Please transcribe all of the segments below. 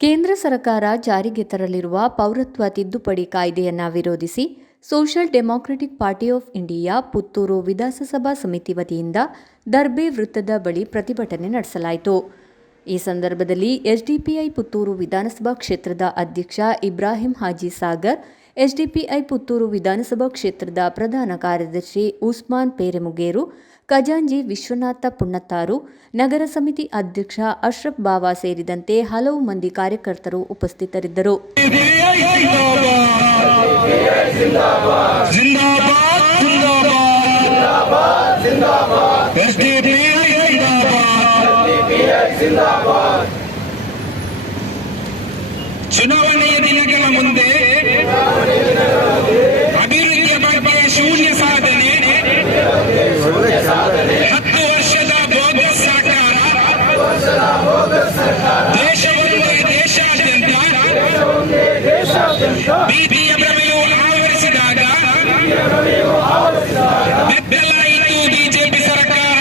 ಕೇಂದ್ರ ಸರ್ಕಾರ ಜಾರಿಗೆ ತರಲಿರುವ ಪೌರತ್ವ ತಿದ್ದುಪಡಿ ಕಾಯ್ದೆಯನ್ನ ವಿರೋಧಿಸಿ social democratic party of India Puttur ವಿಧಾನಸಭಾ ಸಮಿತಿ ವತಿಯಿಂದ ದರ್ಬೆ ವೃತ್ತದ ಬಳಿ ಪ್ರತಿಭಟನೆ ನಡೆಸಲಾಯಿತು. ಈ ಸಂದರ್ಭದಲ್ಲಿ ಎಸ್ಡಿಪಿಐ ಪುತ್ತೂರು ವಿಧಾನಸಭಾ ಕ್ಷೇತ್ರದ ಅಧ್ಯಕ್ಷ ಇಬ್ರಾಹಿಂ ಹಾಜಿ ಸಾಗರ್, ಎಸ್ಡಿಪಿಐ ಪುತ್ತೂರು ವಿಧಾನಸಭಾ ಕ್ಷೇತ್ರದ ಪ್ರಧಾನ ಕಾರ್ಯದರ್ಶಿ ಉಸ್ಮಾನ್ ಪೇರೆಮುಗೇರು ಖಜಾಂಜಿ ವಿಶ್ವನಾಥ ಪುಣ್ಣತ್ತಾರು ನಗರ ಸಮಿತಿ ಅಧ್ಯಕ್ಷ ಅಶ್ರಫ್ ಬಾವಾ ಸೇರಿದಂತೆ ಹಲವು ಮಂದಿ ಕಾರ್ಯಕರ್ತರು ಉಪಸ್ಥಿತರಿದ್ದರು. ಚುನಾವಣೆಯ ದಿನಗಳ ಮುಂದೆ ಹತ್ತು ವರ್ಷದ ಬೋಧ ಸರ್ಕಾರ. ದೇಶವೊಂದೇ ದೇಶಾದ್ಯಂತ ಭೀತಿಯ ಭ್ರಮೆಯು ಆವರಿಸಿದಾಗ ಬೆತ್ತಲಾಯಿತು ಬಿಜೆಪಿ ಸರ್ಕಾರ.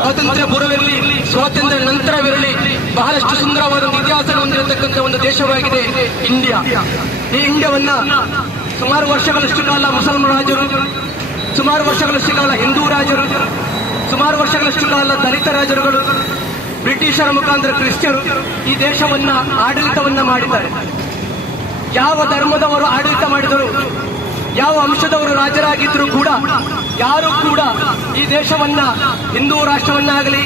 ಸ್ವಾತಂತ್ರ್ಯ ಪೂರ್ವವಿರಲಿ ಸ್ವಾತಂತ್ರ್ಯ ನಂತರವಿರಲಿ ಬಹಳಷ್ಟು ಸುಂದರವಾದ ಇತಿಹಾಸ ಹೊಂದಿರತಕ್ಕಂಥ ಒಂದು ದೇಶವಾಗಿದೆ ಇಂಡಿಯಾ. ಈ ಇಂಡಿಯಾವನ್ನ ಸುಮಾರು ವರ್ಷಗಳಷ್ಟು ಕಾಲ ಮುಸಲ್ಮಾನ ರಾಜರು ಸುಮಾರು ವರ್ಷಗಳಷ್ಟು ಕಾಲ ಹಿಂದೂ ರಾಜರು, ಸುಮಾರು ವರ್ಷಗಳಷ್ಟು ಕಾಲ ದಲಿತ ರಾಜರುಗಳು, ಬ್ರಿಟಿಷರ ಮುಖಾಂತರ ಕ್ರಿಶ್ಚಿಯರು ಈ ದೇಶವನ್ನ ಆಡಳಿತವನ್ನ ಮಾಡಿದ್ದಾರೆ. ಯಾವ ಧರ್ಮದವರು ಆಡಳಿತ ಮಾಡಿದರು, ಯಾವ ಅಂಶದವರು ರಾಜರಾಗಿದ್ರು ಕೂಡ, ಯಾರು ಕೂಡ ಈ ದೇಶವನ್ನ, ಹಿಂದೂ ರಾಷ್ಟ್ರವನ್ನಾಗಲಿ,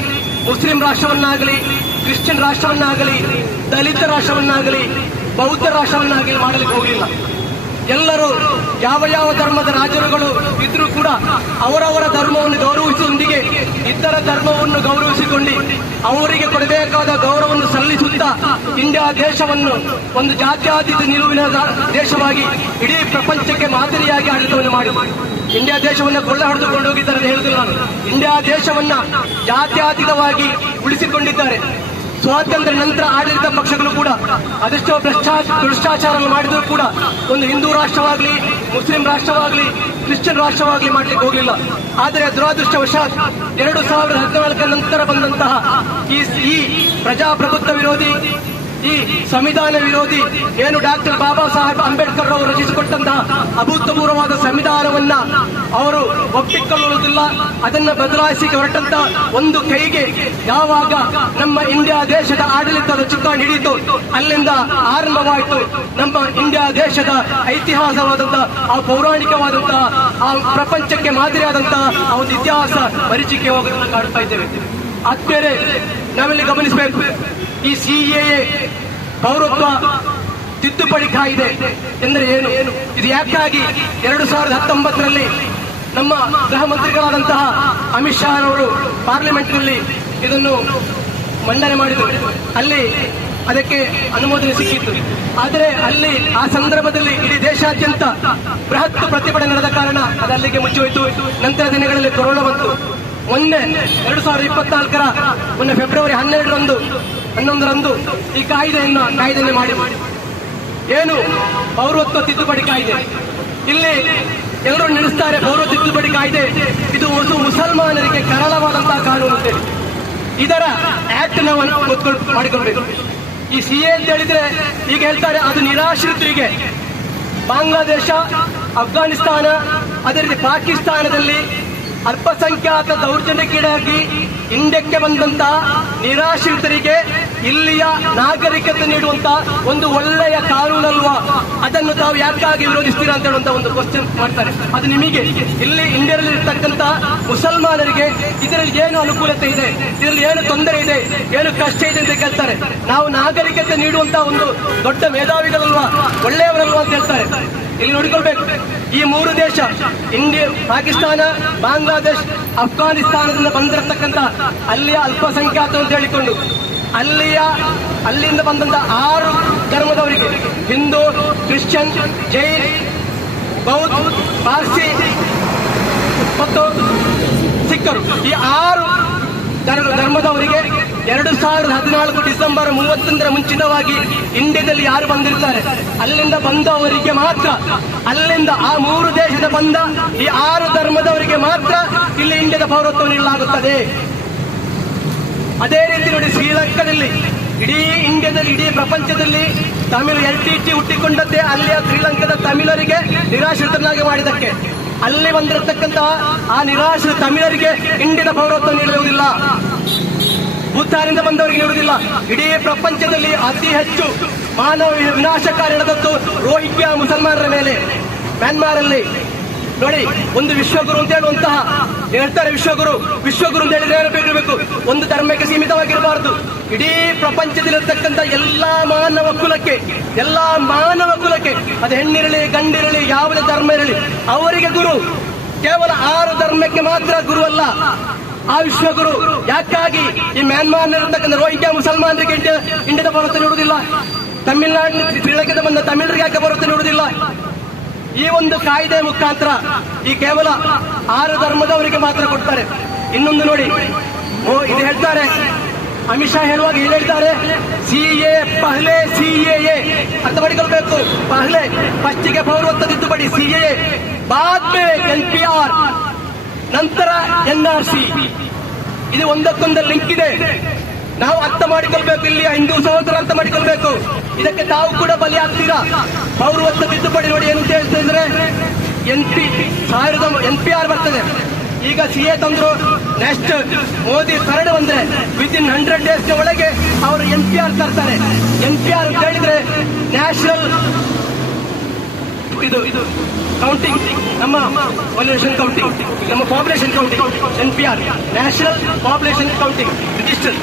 ಮುಸ್ಲಿಂ ರಾಷ್ಟ್ರವನ್ನಾಗಲಿ, ಕ್ರಿಶ್ಚಿಯನ್ ರಾಷ್ಟ್ರವನ್ನಾಗಲಿ, ದಲಿತ ರಾಷ್ಟ್ರವನ್ನಾಗಲಿ, ಬೌದ್ಧ ರಾಷ್ಟ್ರವನ್ನಾಗಲಿ ಮಾಡಲಿಕ್ಕೆ ಹೋಗಲಿಲ್ಲ ಎಲ್ಲರೂ ಯಾವ ಯಾವ ಧರ್ಮದ ರಾಜರುಗಳು ಇದ್ರೂ ಕೂಡ ಅವರವರ ಧರ್ಮವನ್ನು ಗೌರವಿಸುವೊಂದಿಗೆ ಇತರ ಧರ್ಮವನ್ನು ಗೌರವಿಸಿಕೊಂಡು ಅವರಿಗೆ ಕೊಡಬೇಕಾದ ಗೌರವವನ್ನು ಸಲ್ಲಿಸುತ್ತಾ ಇಂಡಿಯಾ ದೇಶವನ್ನು ಒಂದು ಜಾತ್ಯಾತೀತ ನಿಲುವಿನ ದೇಶವಾಗಿ ಇಡೀ ಪ್ರಪಂಚಕ್ಕೆ ಮಾದರಿಯಾಗಿ ಆಡಳಿತವನ್ನು ಮಾಡಿ ಇಂಡಿಯಾ ದೇಶವನ್ನು ಕೊಳ್ಳೆ ಹೊಡೆದುಕೊಂಡು ಹೋಗಿದ್ದಾರೆ ಹೇಳುದಿಲ್ಲ ನಾನು. ಇಂಡಿಯಾ ದೇಶವನ್ನ ಜಾತ್ಯಾತೀತವಾಗಿ ಉಳಿಸಿಕೊಂಡಿದ್ದಾರೆ. ಸ್ವಾತಂತ್ರ್ಯ ನಂತರ ಆಡಳಿತ ಪಕ್ಷಗಳು ಕೂಡ ಅದೆಷ್ಟೋ ಭ್ರಷ್ಟಾಚಾರವನ್ನು ಭ್ರಷ್ಟಾಚಾರ ಮಾಡಿದರೂ ಕೂಡ ಒಂದು ಹಿಂದೂ ರಾಷ್ಟ್ರವಾಗಲಿ, ಮುಸ್ಲಿಂ ರಾಷ್ಟ್ರವಾಗಲಿ, ಕ್ರಿಶ್ಚಿಯನ್ ರಾಷ್ಟ್ರವಾಗಲಿ ಮಾಡ್ಲಿಕ್ಕೆ ಹೋಗಲಿಲ್ಲ. ಆದರೆ ದುರಾದೃಷ್ಟವಶಾತ್ ಎರಡು ಸಾವಿರದ ಹದಿನಾಲ್ಕರ ನಂತರ ಬಂದಂತಹ ಈ ಪ್ರಜಾಪ್ರಭುತ್ವ ವಿರೋಧಿ ಈ ಸಂವಿಧಾನ ವಿರೋಧಿ ಏನು ಡಾಕ್ಟರ್ ಬಾಬಾ ಸಾಹೇಬ್ ಅಂಬೇಡ್ಕರ್ ಅವರು ರಚಿಸಿಕೊಟ್ಟಂತಹ ಅಭೂತಪೂರ್ವವಾದ ಸಂವಿಧಾನವನ್ನ ಅವರು ಒಪ್ಪಿಕೊಳ್ಳುವುದಿಲ್ಲ. ಅದನ್ನ ಬದಲಾಯಿಸಿ ಹೊರಟಂತ ಒಂದು ಕೈಗೆ ಯಾವಾಗ ನಮ್ಮ ಇಂಡಿಯಾ ದೇಶದ ಆಡಳಿತದ ಚುಕ್ಕಾಣಿ ಹಿಡಿಯಿತು, ಅಲ್ಲಿಂದ ಆರಂಭವಾಯಿತು. ನಮ್ಮ ಇಂಡಿಯಾ ದೇಶದ ಐತಿಹಾಸವಾದಂತಹ ಆ ಪೌರಾಣಿಕವಾದಂತಹ ಆ ಪ್ರಪಂಚಕ್ಕೆ ಮಾದರಿಯಾದಂತಹ ಆ ಒಂದು ಇತಿಹಾಸ ಪರಿಚಯಕ್ಕೆ ಹೋಗೋದನ್ನು ಕಾಡ್ತಾ ಇದ್ದೇವೆ. ಆದ್ಮೇಲೆ ನಾವಿಲ್ಲಿ ಗಮನಿಸಬೇಕು. ಈ ಸಿ ಎ ಪೌರತ್ವ ತಿದ್ದುಪಡಿ ಕಾಯಿದೆ ಎಂದರೆ ಏನು? ಇದು ಯಾಕಾಗಿ ಎರಡು ಸಾವಿರದ ಹತ್ತೊಂಬತ್ತರಲ್ಲಿ ನಮ್ಮ ಗೃಹ ಮಂತ್ರಿಗಳಾದಂತಹ ಅಮಿತ್ ಶಾ ಅವರು ಪಾರ್ಲಿಮೆಂಟ್ನಲ್ಲಿ ಇದನ್ನು ಮಂಡನೆ ಮಾಡಿದರು. ಅಲ್ಲಿ ಅದಕ್ಕೆ ಅನುಮೋದನೆ ಸಿಕ್ಕಿತ್ತು. ಆದರೆ ಅಲ್ಲಿ ಆ ಸಂದರ್ಭದಲ್ಲಿ ಇಡೀ ದೇಶಾದ್ಯಂತ ಬೃಹತ್ ಪ್ರತಿಭಟನೆ ನಡೆದ ಕಾರಣ ಅದು ಅಲ್ಲಿಗೆ ಹೋಯಿತು. ನಂತರ ದಿನಗಳಲ್ಲಿ ಕೊರೋನಾ ಬಂತು. ಮೊನ್ನೆ ಎರಡು ಸಾವಿರದ ಇಪ್ಪತ್ನಾಲ್ಕರ ಮೊನ್ನೆ ಫೆಬ್ರವರಿ ಹನ್ನೆರಡರಂದು, ಹನ್ನೊಂದರಂದು ಈ ಕಾಯ್ದೆಯನ್ನು ಕಾಯ್ದೆಯನ್ನು ಮಾಡಿ ಏನು ಪೌರತ್ವ ತಿದ್ದುಪಡಿ ಕಾಯ್ದೆ. ಇಲ್ಲಿ ಎಲ್ಲರೂ ನಿಲ್ಲಿಸ್ತಾರೆ ಪೌರತ್ವ ತಿದ್ದುಪಡಿ ಕಾಯ್ದೆ. ಇದು ಒಂದು ಮುಸಲ್ಮಾನರಿಗೆ ಕರಳವಾದಂತಹ ಕಾನೂನು ಅಂತೇಳಿ ಇದರ ಆಕ್ಟ್ ನಾವು ಮಾಡಿಕೊಳ್ಬೇಕು. ಈ ಸಿ ಎ ಅಂತ ಹೇಳಿದ್ರೆ ಈಗ ಹೇಳ್ತಾರೆ ಅದು ನಿರಾಶ್ರಿತರಿಗೆ ಬಾಂಗ್ಲಾದೇಶ, ಅಫ್ಘಾನಿಸ್ತಾನ, ಅದೇ ರೀತಿ ಪಾಕಿಸ್ತಾನದಲ್ಲಿ ಅಲ್ಪಸಂಖ್ಯಾತ ದೌರ್ಜನ್ಯಕ್ಕೀಡಾಗಿ ಇಂಡಿಯಕ್ಕೆ ಬಂದಂತ ನಿರಾಶ್ರಿತರಿಗೆ ಇಲ್ಲಿಯ ನಾಗರಿಕತೆ ನೀಡುವಂತ ಒಂದು ಒಳ್ಳೆಯ ಕಾನೂನಲ್ವಾ? ಅದನ್ನು ತಾವು ಯಾಕಾಗಿ ವಿರೋಧಿಸ್ತೀರಾ ಅಂತ ಹೇಳುವಂತ ಒಂದು ಕ್ವಶನ್ ಮಾಡ್ತಾರೆ. ಅದು ನಿಮಗೆ. ಇಲ್ಲಿ ಇಂಡಿಯಾದಲ್ಲಿ ಇರ್ತಕ್ಕಂತ ಮುಸಲ್ಮಾನರಿಗೆ ಇದರಲ್ಲಿ ಏನು ಅನುಕೂಲತೆ ಇದೆ? ಇದರಲ್ಲಿ ಏನು ತೊಂದರೆ ಇದೆ? ಏನು ಕಷ್ಟ ಇದೆ ಅಂತ ಕೇಳ್ತಾರೆ. ನಾವು ನಾಗರಿಕತೆ ನೀಡುವಂತ ಒಂದು ದೊಡ್ಡ ಮೇಧಾವಿಗಳಲ್ವಾ? ಒಳ್ಳೆಯವರಲ್ವಾ ಅಂತ ಹೇಳ್ತಾರೆ. ಇಲ್ಲಿ ನೋಡಿಕೊಳ್ಬೇಕು. ಈ ಮೂರು ದೇಶ, ಇಂಡಿಯಾ, ಪಾಕಿಸ್ತಾನ, ಬಾಂಗ್ಲಾದೇಶ್, ಅಫ್ಘಾನಿಸ್ತಾನದಿಂದ ಬಂದಿರತಕ್ಕಂತ ಅಲ್ಲಿಯ ಅಲ್ಪಸಂಖ್ಯಾತ ಅಂತ ಹೇಳಿಕೊಂಡು, ಅಲ್ಲಿಯ, ಅಲ್ಲಿಂದ ಬಂದಂತ ಆರು ಧರ್ಮದವರಿಗೆ, ಹಿಂದೂ, ಕ್ರಿಶ್ಚಿಯನ್, ಜೈನ್, ಬೌದ್ಧ, ಪಾರ್ಸಿ ಮತ್ತು ಸಿಖ್ಖರು ಈ ಆರು ಧರ್ಮ, ಧರ್ಮದವರಿಗೆ ಎರಡು ಸಾವಿರದ ಹದಿನಾಲ್ಕು ಡಿಸೆಂಬರ್ ಮೂವತ್ತೊಂದರ ಮುಂಚಿತವಾಗಿ ಇಂಡಿಯಾದಲ್ಲಿ ಯಾರು ಬಂದಿರ್ತಾರೆ? ಅಲ್ಲಿಂದ ಬಂದವರಿಗೆ ಮಾತ್ರ, ಅಲ್ಲಿಂದ ಆ ಮೂರು ದೇಶದ ಬಂದ ಈ ಆರು ಧರ್ಮದವರಿಗೆ ಮಾತ್ರ ಇಲ್ಲಿ ಇಂಡಿಯಾದ ಪೌರತ್ವ ನೀಡಲಾಗುತ್ತದೆ. ಅದೇ ರೀತಿ ನೋಡಿ ಶ್ರೀಲಂಕಾದಲ್ಲಿ, ಇಡೀ ಇಂಡಿಯಾದಲ್ಲಿ, ಇಡೀ ಪ್ರಪಂಚದಲ್ಲಿ ತಮಿಳು ಎಲ್ ಟಿ ಟಿ ಹುಟ್ಟಿಕೊಂಡದ್ದೇ ಅಲ್ಲಿಯ ಶ್ರೀಲಂಕಾದ ತಮಿಳರಿಗೆ ನಿರಾಶ್ರಿತರನ್ನಾಗಿ ಮಾಡಿದಕ್ಕೆ ಅಲ್ಲಿ ಬಂದಿರತಕ್ಕಂತಹ ಆ ನಿರಾಶ್ರಿತ ತಮಿಳರಿಗೆ ಇಂಡಿಯಾದ ಪೌರತ್ವ ನೀಡುವುದಿಲ್ಲ. ಭೂತಾನಿಂದ ಬಂದವರಿಗೆ ನೀಡುವುದಿಲ್ಲ ಇಡೀ ಪ್ರಪಂಚದಲ್ಲಿ ಅತಿ ಹೆಚ್ಚು ಮಾನವ ವಿನಾಶಕಾರಿ ನಡೆದದ್ದು ರೋಹಿಂಗ್ಯಾ ಮುಸಲ್ಮಾನರ ಮೇಲೆ. ಮ್ಯಾನ್ಮಾರ್ ಅಲ್ಲಿ ನೋಡಿ, ಒಂದು ವಿಶ್ವಗುರು ಅಂತ ಹೇಳುವಂತಹ ಹೇಳ್ತಾರೆ ವಿಶ್ವಗುರು. ವಿಶ್ವಗುರು ಅಂತ ಹೇಳಿದ್ರೆ ಏನಿರಬೇಕು ಒಂದು ಧರ್ಮಕ್ಕೆ ಸೀಮಿತವಾಗಿರಬಾರದು. ಇಡೀ ಪ್ರಪಂಚದಲ್ಲಿರ್ತಕ್ಕಂಥ ಎಲ್ಲಾ ಮಾನವ ಕುಲಕ್ಕೆ, ಎಲ್ಲಾ ಮಾನವ ಕುಲಕ್ಕೆ, ಅದು ಹೆಣ್ಣಿರಲಿ, ಗಂಡಿರಲಿ, ಯಾವುದೇ ಧರ್ಮ ಇರಲಿ, ಅವರಿಗೆ ಗುರು. ಕೇವಲ ಆರು ಧರ್ಮಕ್ಕೆ ಮಾತ್ರ ಗುರು ಅಲ್ಲ. ಆ ಯಾಕಾಗಿ ಈ ಮ್ಯಾನ್ಮಾರ್ನಲ್ಲಿರ್ತಕ್ಕಂಥ ರೋಹಿಂಗ್ಯಾ ಮುಸಲ್ಮಾನರಿಗೆ ಇಂಡಿಯಾ, ಇಂಡಿಯಾದ ಬರುತ್ತೆ ನೀಡುವುದಿಲ್ಲ? ತಮಿಳುನಾಡಿನ ಶ್ರೀಲಂಕಾದ ಬಂದ ತಮಿಳರಿಗೆ ಯಾಕೆ ಭರವಸೆ ನೀಡುವುದಿಲ್ಲ? ಈ ಒಂದು ಕಾಯ್ದೆ ಮುಖಾಂತರ ಈ ಕೇವಲ ಆರು ಧರ್ಮದವರಿಗೆ ಮಾತ್ರ ಕೊಡ್ತಾರೆ. ಇನ್ನೊಂದು ನೋಡಿ, ಓ, ಇದು ಹೇಳ್ತಾರೆ, ಅಮಿತ್ ಶಾ ಹೇಳುವಾಗ ಏನು ಹೇಳ್ತಾರೆ? ಸಿ ಎ, ಪಹ್ಲೆ, ಸಿ ಎ ಅರ್ಥ ಮಾಡಿಕೊಳ್ಬೇಕು. ಪಹ್ಲೆ ಫಸ್ಟಿಗೆ ಪೌರತ್ವ ತಿದ್ದುಪಡಿ, ಸಿ ಎ ಬಾದ್ ಎಲ್ ಎನ್ ಪಿ ಆರ್. ನಂತರ ಎನ್ ಆರ್ ಸಿ ಇದು ಒಂದಕ್ಕೊಂದು ಲಿಂಕ್ ಇದೆ. ನಾವು ಅರ್ಥ ಮಾಡಿಕೊಳ್ಬೇಕು ಇಲ್ಲಿ ಹಿಂದೂ ಸಹೋದರ ಅರ್ಥ ಮಾಡಿಕೊಳ್ಬೇಕು. ಇದಕ್ಕೆ ತಾವು ಕೂಡ ಬಲಿ ಆಗ್ತೀರಾ ಪೌರತ್ವ ತಿದ್ದುಪಡಿ ನೋಡಿ ಏನು ಹೇಳ್ತಾ ಇದ್ರೆ ಎನ್ ಪಿ, ಸಾವಿರದ ಎನ್ ಪಿ ಆರ್ ಬರ್ತದೆ. ಈಗ ಸಿ ಎ ತಂದ್ರು, ನೆಕ್ಸ್ಟ್ ಮೋದಿ ಸರಣ ಬಂದ್ರೆ ವಿತ್ ಇನ್ ಹಂಡ್ರೆಡ್ ಡೇಸ್ ಒಳಗೆ ಅವರು ಎನ್ ಪಿ ಆರ್ ತರ್ತಾರೆ. ಎನ್ ಪಿ ಆರ್ ಅಂತ ಹೇಳಿದ್ರೆ ನ್ಯಾಷನಲ್ ಇದು ಕೌಂಟಿಂಗ್ ನಮ್ಮ ಪಾಪ್ಯುಲೇಷನ್ ಕೌಂಟಿಂಗ್ ನಮ್ಮ population counting N P R national population counting register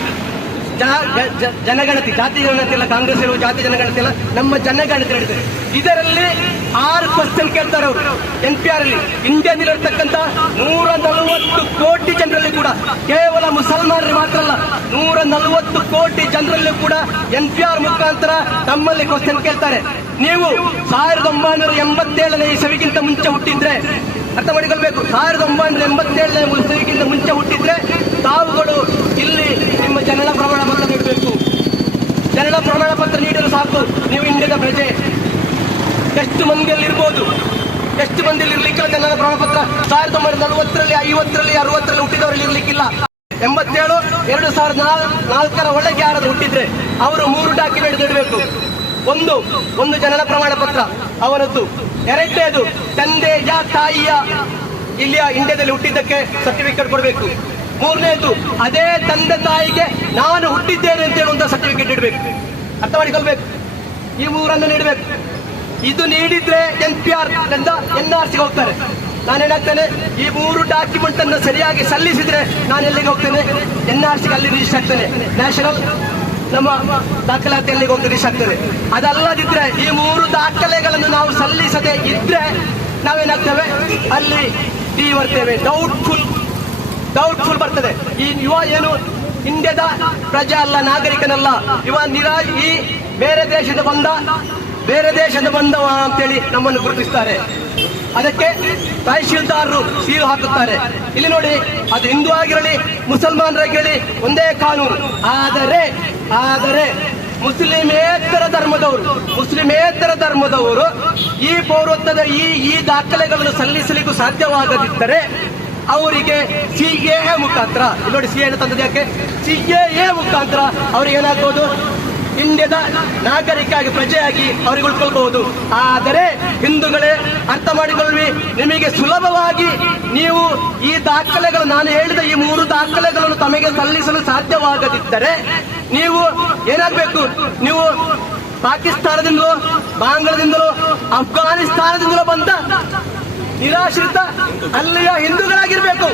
ಜನಗಣತಿ, ಜಾತಿ ಜನಗಣತಿ ಇಲ್ಲ ಕಾಂಗ್ರೆಸ್ ಹೇಳುವ ಜಾತಿ ಜನಗಣತಿ ಇಲ್ಲ ನಮ್ಮ ಜನಗಣತಿ ನಡೀತದೆ. ಇದರಲ್ಲಿ ಆರು ಕ್ವಶನ್ ಕೇಳ್ತಾರೆ ಅವರು. ಎನ್ ಪಿ ಆರ್ ಅಲ್ಲಿ ಇಂಡಿಯಾದಲ್ಲಿರ್ತಕ್ಕಂಥ ನೂರ ನಲವತ್ತು ಕೋಟಿ ಜನರಲ್ಲಿ ಕೂಡ ಕೇವಲ ಮುಸಲ್ಮಾನರು ಮಾತ್ರ ಅಲ್ಲ ನೂರ ನಲವತ್ತು ಕೋಟಿ ಜನರಲ್ಲೂ ಕೂಡ ಎನ್ ಪಿ ಆರ್ ಮುಖಾಂತರ ತಮ್ಮಲ್ಲಿ ಕ್ವಶನ್ ಕೇಳ್ತಾರೆ. ನೀವು ಸಾವಿರದ ಒಂಬೈನೂರ ಎಂಬತ್ತೇಳನೇ ಇಸವಿಗಿಂತ ಮುಂಚೆ ಹುಟ್ಟಿದ್ರೆ ಅರ್ಥ ಮಾಡಿಕೊಳ್ಬೇಕು ಸಾವಿರದ ಒಂಬೈನೂರ ಎಂಬತ್ತೇಳನೇ ಇಸವಿಗಿಂತ ಮುಂಚೆ ಹುಟ್ಟಿದ್ರೆ ತಾವುಗಳು ಇಲ್ಲಿ ನಿಮ್ಮ ಜನನ ಪ್ರಮಾಣ ಪತ್ರ ನೀಡಬೇಕು. ಜನನ ಪ್ರಮಾಣ ಪತ್ರ ನೀಡಲು ಸಾಕು. ನೀವು ಇಂಡಿಯಾದ ಪ್ರಜೆ. ಎಷ್ಟು ಮಂದಿಯಲ್ಲಿ ಇರ್ಬೋದು? ಎಷ್ಟು ಮಂದಿಯಲ್ಲಿ ಇರ್ಲಿಕ್ಕಿಲ್ಲ ಜನನ ಪ್ರಮಾಣ ಪತ್ರ? ಸಾವಿರದ ಒಂಬೈನೂರ ನಲವತ್ತರಲ್ಲಿ, ಐವತ್ತರಲ್ಲಿ, ಅರವತ್ತರಲ್ಲಿ ಹುಟ್ಟಿದವರಲ್ಲಿ ಇರ್ಲಿಕ್ಕಿಲ್ಲ. ಎಂಬತ್ತೇಳು ಎರಡು ಸಾವಿರದ ನಾಲ್- ನಾಲ್ಕರ ಒಳಗೆ ಯಾರಾದ್ರೂ ಹುಟ್ಟಿದ್ರೆ ಅವರು ಮೂರು ಡಾಕ್ಯುಮೆಂಟ್ ನೀಡಬೇಕು. ಒಂದು ಒಂದು ಜನನ ಪ್ರಮಾಣ ಪತ್ರ ಅವನದ್ದು ಎರಡನೇದು, ತಂದೆಯ ತಾಯಿಯ ಇಲ್ಲಿಯ ಇಂಡಿಯಾದಲ್ಲಿ ಹುಟ್ಟಿದ್ದಕ್ಕೆ ಸರ್ಟಿಫಿಕೇಟ್ ಕೊಡಬೇಕು. ಮೂರನೇದು, ಅದೇ ತಂದೆ ತಾಯಿಗೆ ನಾನು ಹುಟ್ಟಿದ್ದೇನೆ ಅಂತ ಹೇಳುವಂತ ಸರ್ಟಿಫಿಕೇಟ್ ಇಡಬೇಕು ಅರ್ಥ ಮಾಡಿಕೊಳ್ಬೇಕು? ಈ ಮೂರನ್ನು ನೀಡಬೇಕು. ಇದು ನೀಡಿದ್ರೆ N P R N R C ಹೋಗ್ತಾರೆ. ನಾನೇನಾಗ್ತೇನೆ? ಈ ಮೂರು ಡಾಕ್ಯುಮೆಂಟ್ ಅನ್ನು ಸರಿಯಾಗಿ ಸಲ್ಲಿಸಿದ್ರೆ ನಾನು ಎಲ್ಲಿಗೆ ಹೋಗ್ತೇನೆ? ಎನ್ ಆರ್ ಸಿಗೆ ಅಲ್ಲಿ ರಿಜಿಸ್ಟರ್ ಆಗ್ತೇನೆ. ನ್ಯಾಷನಲ್ ನಮ್ಮ ದಾಖಲಾತಿ ಅಲ್ಲಿಗೆ ಹೋಗಿ ರಿಜಿಸ್ಟರ್ ಆಗ್ತದೆ ಅದಲ್ಲದಿದ್ರೆ ಈ ಮೂರು ದಾಖಲೆಗಳನ್ನು ನಾವು ಸಲ್ಲಿಸದೆ ಇದ್ರೆ ನಾವೇನಾಗ್ತೇವೆ? ಅಲ್ಲಿ ಡಿ ಬರ್ತೇವೆ. ಡೌಟ್ಫುಲ್ ಡೌಟ್ಫುಲ್ ಬರ್ತದೆ. ಈ ಯುವ ಏನು? ಇಂಡಿಯಾದ ಪ್ರಜಾ ಅಲ್ಲ, ನಾಗರಿಕನಲ್ಲ. ಇವ ನಿರಾ ಈ ಬೇರೆ ದೇಶದ ಬಂದ, ಬೇರೆ ದೇಶದ ಬಂದವ ಅಂತೇಳಿ ನಮ್ಮನ್ನು ಗುರುತಿಸ್ತಾರೆ. ಅದಕ್ಕೆ ತಹಶೀಲ್ದಾರರು ಸೀಲು ಹಾಕುತ್ತಾರೆ. ಇಲ್ಲಿ ನೋಡಿ, ಅದು ಹಿಂದೂ ಆಗಿರಲಿ ಮುಸಲ್ಮಾನರಾಗಿರಲಿ ಒಂದೇ ಕಾನೂನು. ಆದರೆ ಆದರೆ ಮುಸ್ಲಿಮೇತರ ಧರ್ಮದವರು ಮುಸ್ಲಿಮೇತರ ಧರ್ಮದವರು ಈ ಪೌರತ್ವದ ಈ ಈ ದಾಖಲೆಗಳನ್ನು ಸಲ್ಲಿಸಲಿಕ್ಕೂ ಸಾಧ್ಯವಾಗದಿದ್ದರೆ ಅವರಿಗೆ ಸಿ ಎ ಮುಖಾಂತರ ನೋಡಿ ಸಿ ಎ ತಂದದ್ದು ಯಾಕೆ? ಸಿ ಎ ಮುಖಾಂತರ ಅವ್ರಿಗೆ ಏನಾಗ್ಬೋದು? ಇಂಡಿಯಾದ ನಾಗರಿಕಾಗಿ ಪ್ರಜೆಯಾಗಿ ಅವರಿಗೆ ಉಳ್ಕೊಳ್ಬಹುದು. ಆದರೆ ಹಿಂದೂಗಳೇ ಅರ್ಥ ಮಾಡಿಕೊಳ್ಳಿ ನಿಮಗೆ ಸುಲಭವಾಗಿ ನೀವು ಈ ದಾಖಲೆಗಳು, ನಾನು ಹೇಳಿದ ಈ ಮೂರು ದಾಖಲೆಗಳನ್ನು ತಮಗೆ ಸಲ್ಲಿಸಲು ಸಾಧ್ಯವಾಗದಿದ್ದರೆ ನೀವು ಏನಾಗಬೇಕು? ನೀವು ಪಾಕಿಸ್ತಾನದಿಂದಲೋ, ಬಾಂಗ್ಲಾದಿಂದಲೋ, ಅಫ್ಘಾನಿಸ್ತಾನದಿಂದಲೋ ಬಂದ ನಿರಾಶ್ರಿತ ಅಲ್ಲಿಯ ಹಿಂದೂಗಳಾಗಿರ್ಬೇಕು.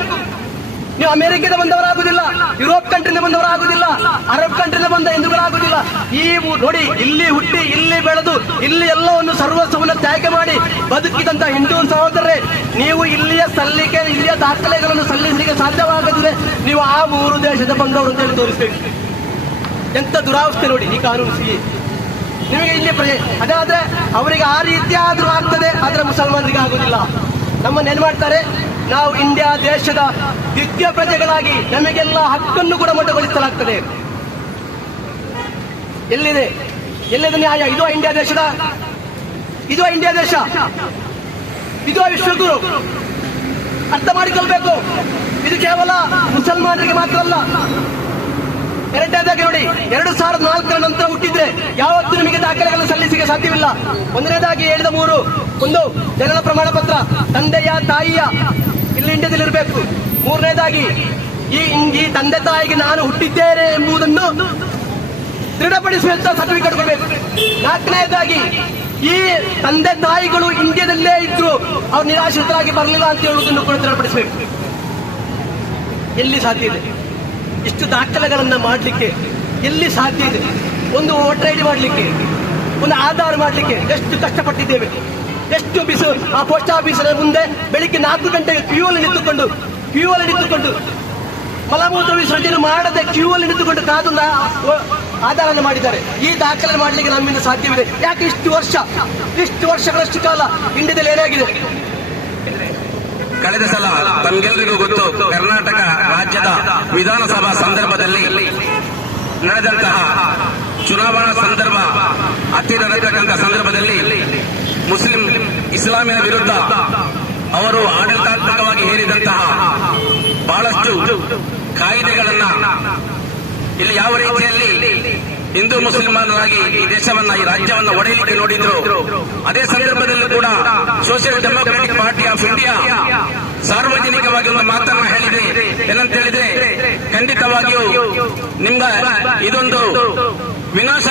ನೀವು ಅಮೆರಿಕದ ಬಂದವರಾಗುದಿಲ್ಲ, ಯುರೋಪ್ ಕಂಟ್ರಿಂದ ಬಂದವರಾಗುದಿಲ್ಲ, ಅರಬ್ ಕಂಟ್ರಿಯಿಂದ ಬಂದ ಹಿಂದೂಗಳಾಗುದಿಲ್ಲ. ಈ ನೋಡಿ, ಇಲ್ಲಿ ಹುಟ್ಟಿ, ಇಲ್ಲಿ ಬೆಳೆದು, ಇಲ್ಲಿ ಎಲ್ಲವನ್ನು ಸರ್ವಸ್ವವನ್ನು ತ್ಯಾಗ ಮಾಡಿ ಬದುಕಿದಂತ ಹಿಂದೂ ಸಹೋದರರೇ, ನೀವು ಇಲ್ಲಿಯ ಸಲ್ಲಿಕೆ, ಇಲ್ಲಿಯ ದಾಖಲೆಗಳನ್ನು ಸಲ್ಲಿಸಲಿಕ್ಕೆ ಸಾಧ್ಯವಾಗದಿದ್ರೆ ನೀವು ಆ ಮೂರು ದೇಶದ ಬಂದವರು ಅಂತ ಹೇಳಿ ತೋರಿಸ್ಬೇಕು. ಎಂತ ದುರಾವಸ್ಥೆ ನೋಡಿ ಈ ಕಾನೂನು ಸಿಹಿ ನಿಮಗೆ ಇಲ್ಲಿ ಅದಾದ್ರೆ ಅವರಿಗೆ ಆ ರೀತಿ ಆಗ್ತದೆ, ಆದ್ರೆ ಮುಸಲ್ಮಾನರಿಗೆ ಆಗುದಿಲ್ಲ ಏನ್ ಮಾಡ್ತಾರೆ? ನಾವು ಇಂಡಿಯಾ ದೇಶದ ದ್ವಿತೀಯ ಪ್ರಜೆಗಳಾಗಿ ನಮಗೆಲ್ಲ ಹಕ್ಕನ್ನು ಕೂಡ ಮೊಟಗೊಳಿಸಲಾಗ್ತದೆ ಎಲ್ಲಿದೆ? ಎಲ್ಲಿದೆ ನ್ಯಾಯ? ಇದು ಇಂಡಿಯಾ ದೇಶದ? ಇದು ಇಂಡಿಯಾ ದೇಶ? ಇದು ವಿಶ್ವಗುರು? ಅರ್ಥ ಮಾಡಿಕೊಳ್ಬೇಕು. ಇದು ಕೇವಲ ಮುಸಲ್ಮಾನರಿಗೆ ಮಾತ್ರ ಅಲ್ಲ. ಎರಡನೇದಾಗಿ ನೋಡಿ, ಎರಡು ಸಾವಿರದ ನಾಲ್ಕರ ನಂತರ ಹುಟ್ಟಿದ್ರೆ ಯಾವತ್ತೂ ನಿಮಗೆ ದಾಖಲೆಗಳನ್ನು ಸಲ್ಲಿಸಲಿಕ್ಕೆ ಸಾಧ್ಯವಿಲ್ಲ. ಒಂದನೇದಾಗಿ ಹೇಳಿದ ಮೂರು. ಒಂದು, ಜನನ ಪ್ರಮಾಣ ಪತ್ರ ತಂದೆಯ, ತಾಯಿಯ ಇಲ್ಲಿ ಇಂಡಿಯಾದಲ್ಲಿ ಇರಬೇಕು ಮೂರನೇದಾಗಿ, ಈ ಈ ತಂದೆ ತಾಯಿಗೆ ನಾನು ಹುಟ್ಟಿದ್ದೇನೆ ಎಂಬುದನ್ನು ದೃಢಪಡಿಸುವಂತ ಸರ್ಟಿಫಿಕೇಟ್ ಕೊಡಬೇಕು. ನಾಲ್ಕನೇದಾಗಿ, ಈ ತಂದೆ ತಾಯಿಗಳು ಇಂಡಿಯಾದಲ್ಲೇ ಇದ್ರು ಅವ್ರು ನಿರಾಶ್ರಿತರಾಗಿ ಬರಲಿಲ್ಲ ಅಂತ ಹೇಳುವುದನ್ನು ಕೂಡ ದೃಢಪಡಿಸಬೇಕು. ಎಲ್ಲಿ ಸಾಧ್ಯ ಇದೆ? ಇಷ್ಟು ದಾಖಲೆಗಳನ್ನ ಮಾಡಲಿಕ್ಕೆ ಎಲ್ಲಿ ಸಾಧ್ಯ ಇದೆ? ಒಂದು ವೋಟರ್ ಐ ಡಿ ಮಾಡಲಿಕ್ಕೆ, ಒಂದು ಆಧಾರ್ ಮಾಡಲಿಕ್ಕೆ ಎಷ್ಟು ಕಷ್ಟಪಟ್ಟಿದ್ದೇವೆ? ಎಷ್ಟು ಬಿಸಿಲು ಆ ಪೋಸ್ಟ್ ಆಫೀಸಿನ ಮುಂದೆ ಬೆಳಿಗ್ಗೆ ನಾಲ್ಕು ಗಂಟೆಗೆ ಕ್ಯೂ ಅಲ್ಲಿ ನಿಂತುಕೊಂಡು ಕ್ಯೂ ಅಲ್ಲಿ ನಿಂತುಕೊಂಡು, ಮಲಮೂತ್ರ ವಿಸರ್ಜನೆ ಮಾಡದೆ ಕ್ಯೂ ಅಲ್ಲಿ ನಿಂತುಕೊಂಡು ಕಾದು ನಾ- ಆಧಾರವನ್ನು ಮಾಡಿದ್ದಾರೆ. ಈ ದಾಖಲೆ ಮಾಡಲಿಕ್ಕೆ ನಮ್ಮಿಂದ ಸಾಧ್ಯವಿದೆ. ಯಾಕೆ ಇಷ್ಟು ವರ್ಷ? ಇಷ್ಟು ವರ್ಷಗಳಷ್ಟು ಕಾಲ ಇಂಡಿಯಾದಲ್ಲಿ ಏನಾಗಿದೆ? ಕಳೆದ ಸಲ ತಮಗೆಲ್ಲರಿಗೂ ಗೊತ್ತು, ಕರ್ನಾಟಕ ರಾಜ್ಯದ ವಿಧಾನಸಭಾ ಸಂದರ್ಭದಲ್ಲಿ ನಡೆದಂತಹ ಚುನಾವಣಾ ಸಂದರ್ಭ ಹತ್ತಿರ ನಡೆತಕ್ಕಂಥ ಸಂದರ್ಭದಲ್ಲಿ ಮುಸ್ಲಿಂ ಇಸ್ಲಾಮಿನ ವಿರುದ್ಧ ಅವರು ಆಡಳಿತಾತ್ಮಕವಾಗಿ ಹೇರಿದಂತಹ ಬಹಳಷ್ಟು ಕಾಯ್ದೆಗಳನ್ನ ಇಲ್ಲಿ ಯಾವ ರೀತಿಯಲ್ಲಿ ಹಿಂದೂ ಮುಸಲ್ಮಾನರಾಗಿ ಈ ದೇಶವನ್ನ, ಈ ರಾಜ್ಯವನ್ನ ಒಡೆಯಲಿಕ್ಕೆ ನೋಡಿದ್ರು, ಅದೇ ಸಂದರ್ಭದಲ್ಲಿ ಕೂಡ social democratic party of India ಸಾರ್ವಜನಿಕವಾಗಿ ಒಂದು ಮಾತನ್ನ ಹೇಳಿದೆ. ಏನಂತ ಹೇಳಿದ್ರೆ, ಖಂಡಿತವಾಗಿಯೂ ನಿಮ್ಗ ಇದೊಂದು ವಿನಾಶ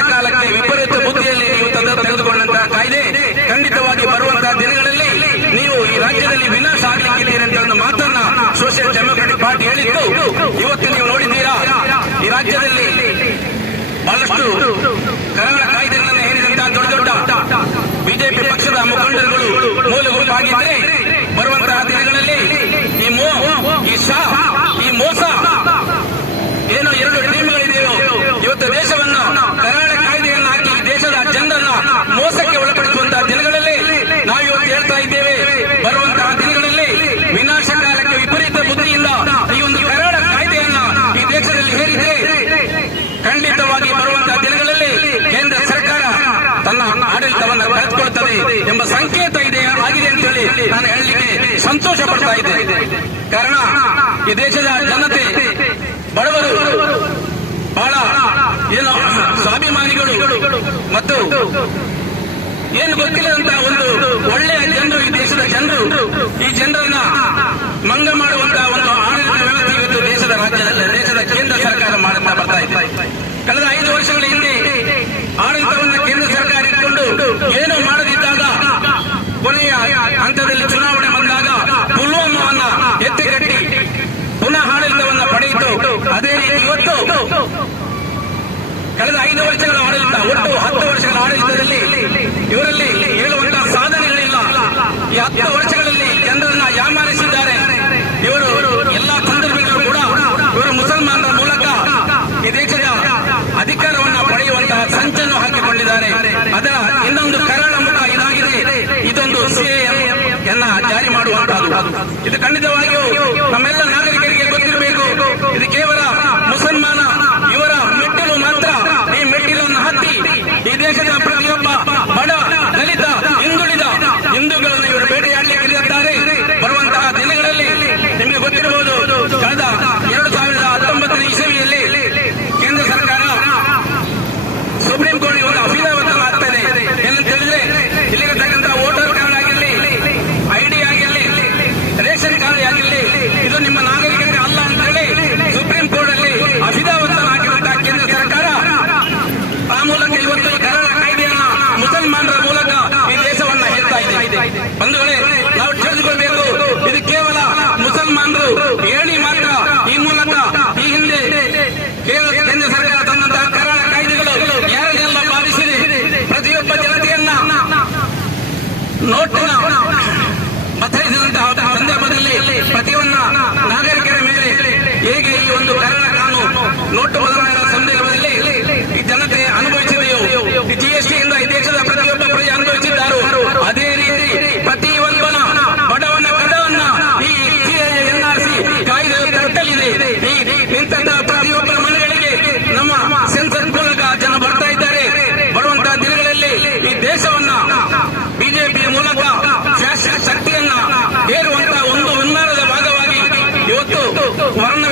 ವಿಪರೀತ ಬುದ್ಧಿಯಲ್ಲಿ ನೀವು ತಂದು ತೆಗೆದುಕೊಂಡಂತಹ ಕಾಯ್ದೆ ಖಂಡಿತವಾಗಿ ಬರುವಂತಹ ದಿನಗಳಲ್ಲಿ ನೀವು ಈ ರಾಜ್ಯದಲ್ಲಿ ವಿನಾಶ ಆಗಲಿಕ್ಕಿದ್ದೀರಿ ಅಂತ ಒಂದು ಮಾತನ್ನ ಸೋಷಿಯಲ್ ಡೆಮೊಕ್ರೆಟಿಕ್ ಪಾರ್ಟಿ ಹೇಳಿದ್ದು, ಇವತ್ತು ನೀವು ನೋಡಿದ್ದೀರಾ, ಈ ರಾಜ್ಯದಲ್ಲಿ ಬಹಳಷ್ಟು ಕನ್ನಡ ಕಾಯ್ದೆಗಳನ್ನು ಹೇರಿದಂತಹ ದೊಡ್ಡ ದೊಡ್ಡ ಬಿಜೆಪಿ ಪಕ್ಷದ ಮುಖಂಡರುಗಳು ಮೂಲ ಗುರುಪಾಗಿದ್ದರೆ ಬರುವಂತಹ ದಿನಗಳಲ್ಲಿ ಈ ಮೋ ಈ ಶಾ ಈ ಮೋಸ ಏನು ಎರಡು ಟೀಮ್ಗಳಿದೆಯೋ ಇವತ್ತು ದೇಶವನ್ನು ಕನ್ನಡ ಕಾಯ್ದೆಯನ್ನು ಹಾಕಿ ದೇಶದ ಜನರನ್ನ ಮೋಸಕ್ಕೆ ಒಳಪಡಿಸುವಂತಹ ದಿನಗಳಲ್ಲಿ ನಾವು ಇವತ್ತು ಹೇಳ್ತಾ ಇದ್ದೇವೆ ಬರುವಂತಹ ದಿನಗಳಲ್ಲಿ ವಿನಾಶ ಕಾಲಕ್ಕೆ ವಿಪರೀತ ಬುದ್ಧಿಯಿಂದ ಈ ಒಂದು ಕನ್ನಡ ಕಾಯ್ದೆಯನ್ನ ಈ ದೇಶದಲ್ಲಿ ಹೇರಿದೆ ಖಂಡಿತವಾಗಿ ಬರುವಂತಹ ದಿನಗಳಲ್ಲಿ ಕೇಂದ್ರ ಸರ್ಕಾರ ತನ್ನ ಆಡಳಿತವನ್ನು ಕಳೆದುಕೊಳ್ಳುತ್ತದೆ ಎಂಬ ಸಂಕೇತ ಇದೆ ಆಗಿದೆ ಅಂತ ಹೇಳಿ ನಾನು ಹೇಳಲಿಕ್ಕೆ ಸಂತೋಷ ಪಡ್ತಾ ಇದೆ. ಕಾರಣ ಈ ದೇಶದ ಜನತೆ, ಬಡವರು, ಬಹಳ ಏನು ಸ್ವಾಭಿಮಾನಿಗಳು ಮತ್ತು ಏನು ಗೊತ್ತಿಲ್ಲದಂತಹ ಒಂದು ಒಳ್ಳೆಯ ಜನರು ಈ ದೇಶದ ಜನರು. ಈ ಜನರನ್ನ ಮಂಗ ಮಾಡುವಂತಹ ಒಂದು ಆಡಳಿತ ವ್ಯವಸ್ಥೆ ಇವತ್ತು ದೇಶದ ರಾಜ್ಯ ದೇಶದ ಕೇಂದ್ರ ಸರ್ಕಾರ ಮಾಡುತ್ತಾ ಬರ್ತಾ ಇದೆ. ಕಳೆದ ಐದು ವರ್ಷಗಳ ಹಿಂದೆ ಆಡಳಿತವನ್ನು ಕೇಂದ್ರ ಸರ್ಕಾರ ಇಟ್ಕೊಂಡು ಏನು ಹಂತದಲ್ಲಿ ಚುನಾವಣೆ ಬಂದಾಗ ಪುಲ್ವಾಮವನ್ನ ಎತ್ತಿಕಟ್ಟಿ ಪುನಃ ಆಡಳಿತವನ್ನ ಪಡೆಯಿತು. ಅದೇ ರೀತಿ ಇವತ್ತು ಕಳೆದ ಐದು ವರ್ಷಗಳ ಆಡಳಿತ, ಒಟ್ಟು ಹತ್ತು ವರ್ಷಗಳ ಆಡಳಿತದಲ್ಲಿ ಇವರಲ್ಲಿ ಹೇಳುವಂತಹ ಸಾಧನೆಗಳಿಲ್ಲ. ಈ ಹತ್ತು ವರ್ಷಗಳಲ್ಲಿ ಜನರನ್ನ ಯಾಮಾರಿಸಿದ್ದಾರೆ ಇವರು ಎಲ್ಲಾ ಸಂದರ್ಭಗಳು ಕೂಡ ಇವರು ಮುಸಲ್ಮಾನರ ಮೂಲಕ ಈ ದೇಶದ ಅಧಿಕಾರವನ್ನು ಪಡೆಯುವಂತಹ ಸಂಚನ್ನು ಹಾಕಿಕೊಂಡಿದ್ದಾರೆ ಅದರ ಇನ್ನೊಂದು ಕರಾಳ ಮುಖ ಇದಾಗಿದೆ ಇದೊಂದು ಸಿಎಎನ್ನ ಜಾರಿ ಮಾಡುವಂತಹದ್ದು ಇದು ಖಂಡಿತವಾಗಿಯೂ ನಮ್ಮೆಲ್ಲ ನಾಗರಿಕರಿಗೆ ಗೊತ್ತಿರಬೇಕು. ಇದು ಕೇವಲ ಮುಸಲ್ಮಾನ ಇವರ ಮೆಟ್ಟಿಲು ಮಾತ್ರ. ಈ ಮೆಟ್ಟಿಲನ್ನು ಹತ್ತಿ ಈ ದೇಶದ ಕೋರ್ಟ್ನ ಬದಲಾಯಿಸಿದಂತಹ ಸಂದರ್ಭದಲ್ಲಿ ಪ್ರತಿಯೊಂದ ನಾಗರಿಕರ ಮೇಲೆ ಹೇಗೆ ಈ ಒಂದು ಕರಣ ಕಾನು ನೋಟು ಬದಲು ಮೂಲಕ ಶಾಶ್ವತ ಶಕ್ತಿಯನ್ನ ಹೇರುವಂತಹ ಒಂದು ಹುನ್ನಾರದ ಭಾಗವಾಗಿ ಇವತ್ತು ವರ್ಣ